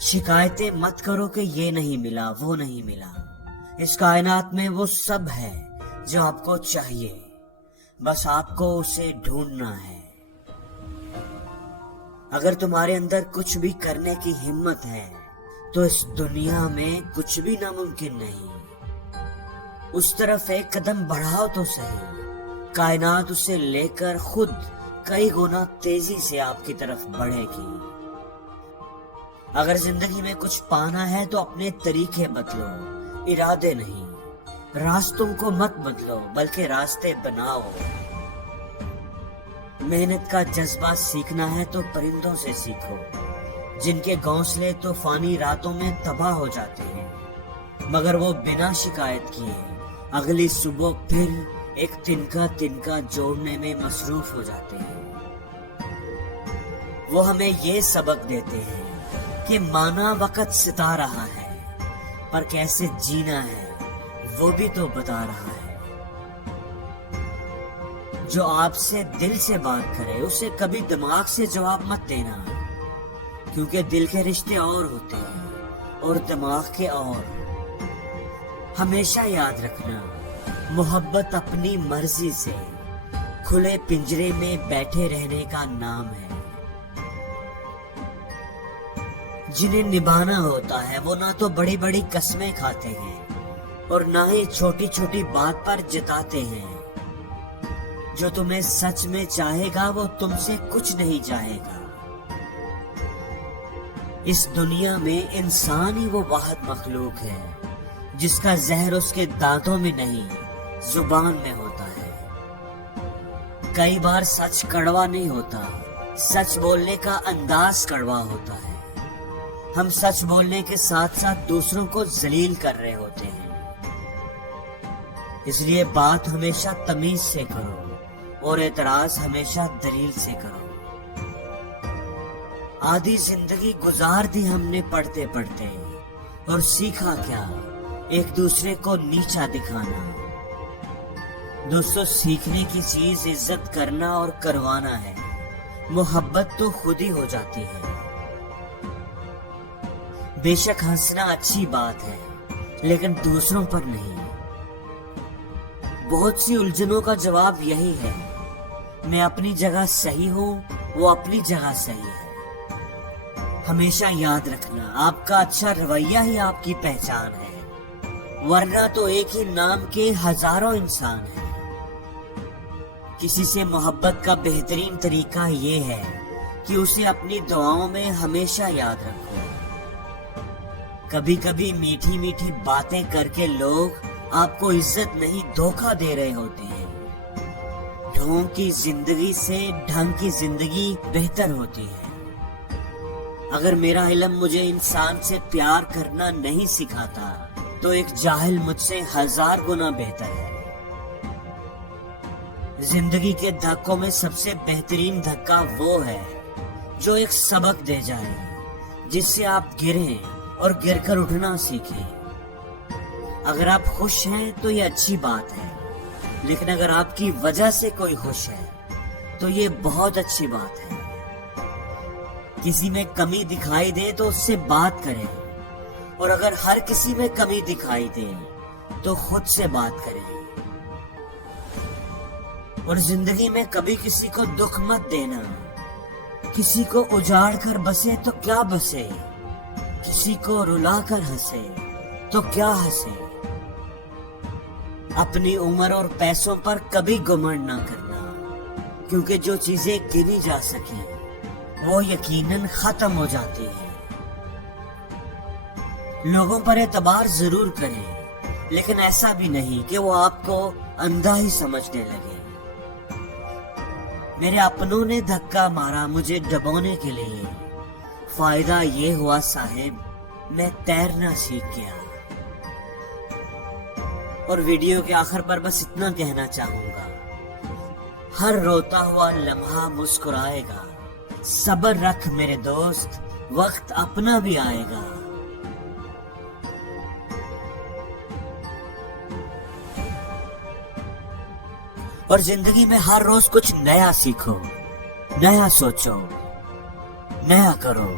शिकायतें मत करो कि ये नहीं मिला, वो नहीं मिला। इस कायनात में वो सब है जो आपको चाहिए, बस आपको उसे ढूंढना है। अगर तुम्हारे अंदर कुछ भी करने की हिम्मत है तो इस दुनिया में कुछ भी नामुमकिन नहीं। उस तरफ एक कदम बढ़ाओ तो सही, कायनात उसे लेकर खुद कई गुना तेजी से आपकी तरफ बढ़ेगी। अगर जिंदगी में कुछ पाना है तो अपने तरीके बदलो, इरादे नहीं। रास्तों को मत बदलो बल्कि रास्ते बनाओ। मेहनत का जज्बा सीखना है तो परिंदों से सीखो, जिनके घोंसले तूफानी रातों में तबाह हो जाते हैं, मगर वो बिना शिकायत किए अगली सुबह फिर एक तिनका तिनका जोड़ने में मसरूफ हो जाते हैं। वो हमें ये सबक देते हैं कि माना वक्त सिता रहा है, पर कैसे जीना है वो भी तो बता रहा है। जो आपसे दिल से बात करे उसे कभी दिमाग से जवाब मत देना, क्योंकि दिल के रिश्ते और होते हैं और दिमाग के और। हमेशा याद रखना, मोहब्बत अपनी मर्जी से खुले पिंजरे में बैठे रहने का नाम है। जिन्हें निभाना होता है वो ना तो बड़ी बड़ी कस्में खाते हैं और ना ही छोटी छोटी बात पर जिताते हैं। जो तुम्हें सच में चाहेगा वो तुमसे कुछ नहीं चाहेगा। इस दुनिया में इंसान ही वो वाहिद मखलूक है जिसका जहर उसके दांतों में नहीं जुबान में होता है। कई बार सच कड़वा नहीं होता, सच बोलने का अंदाज कड़वा होता है। हम सच बोलने के साथ साथ दूसरों को जलील कर रहे होते हैं। इसलिए बात हमेशा तमीज से करो और एतराज हमेशा दलील से करो। आधी जिंदगी गुजार दी हमने पढ़ते पढ़ते, और सीखा क्या, एक दूसरे को नीचा दिखाना। दोस्तों, सीखने की चीज इज्जत करना और करवाना है। मोहब्बत तो खुद ही हो जाती है। बेशक हंसना अच्छी बात है, लेकिन दूसरों पर नहीं। बहुत सी उलझनों का जवाब यही है, मैं अपनी जगह सही हूँ, वो अपनी जगह सही है। हमेशा याद रखना, आपका अच्छा रवैया ही आपकी पहचान है, वरना तो एक ही नाम के हजारों इंसान हैं। किसी से मोहब्बत का बेहतरीन तरीका ये है कि उसे अपनी दुआओं में हमेशा याद रखो। कभी कभी मीठी मीठी बातें करके लोग आपको इज्जत नहीं धोखा दे रहे होते हैं। ढोंग की जिंदगी से ढंग की जिंदगी बेहतर होती है। अगर मेरा इल्म मुझे इंसान से प्यार करना नहीं सिखाता तो एक जाहिल मुझसे 1000 गुना बेहतर है। जिंदगी के धक्कों में सबसे बेहतरीन धक्का वो है जो एक सबक दे जाए, जिससे आप गिरें और गिरकर उठना सीखें। अगर आप खुश हैं तो ये अच्छी बात है, लेकिन अगर आपकी वजह से कोई खुश है तो ये बहुत अच्छी बात है। किसी में कमी दिखाई दे तो उससे बात करें, और अगर हर किसी में कमी दिखाई दे तो खुद से बात करें। और जिंदगी में कभी किसी को दुख मत देना। किसी को उजाड़ कर बसे तो क्या बसे, किसी को रुला कर हंसे तो क्या हंसे। अपनी उम्र और पैसों पर कभी घमंड ना करना, क्योंकि जो चीजें गिनी जा सके वो यकीनन खत्म हो जाती है। लोगों पर एतबार जरूर करें, लेकिन ऐसा भी नहीं कि वो आपको अंधा ही समझने लगे। मेरे अपनों ने धक्का मारा मुझे डबोने के लिए, फायदा ये हुआ साहिब मैं तैरना सीख गया। और वीडियो के आखिर पर बस इतना कहना चाहूंगा, हर रोता हुआ लम्हा मुस्कुराएगा। सब्र रख मेरे दोस्त, वक्त अपना भी आएगा। और जिंदगी में हर रोज कुछ नया सीखो, नया सोचो, नया करो।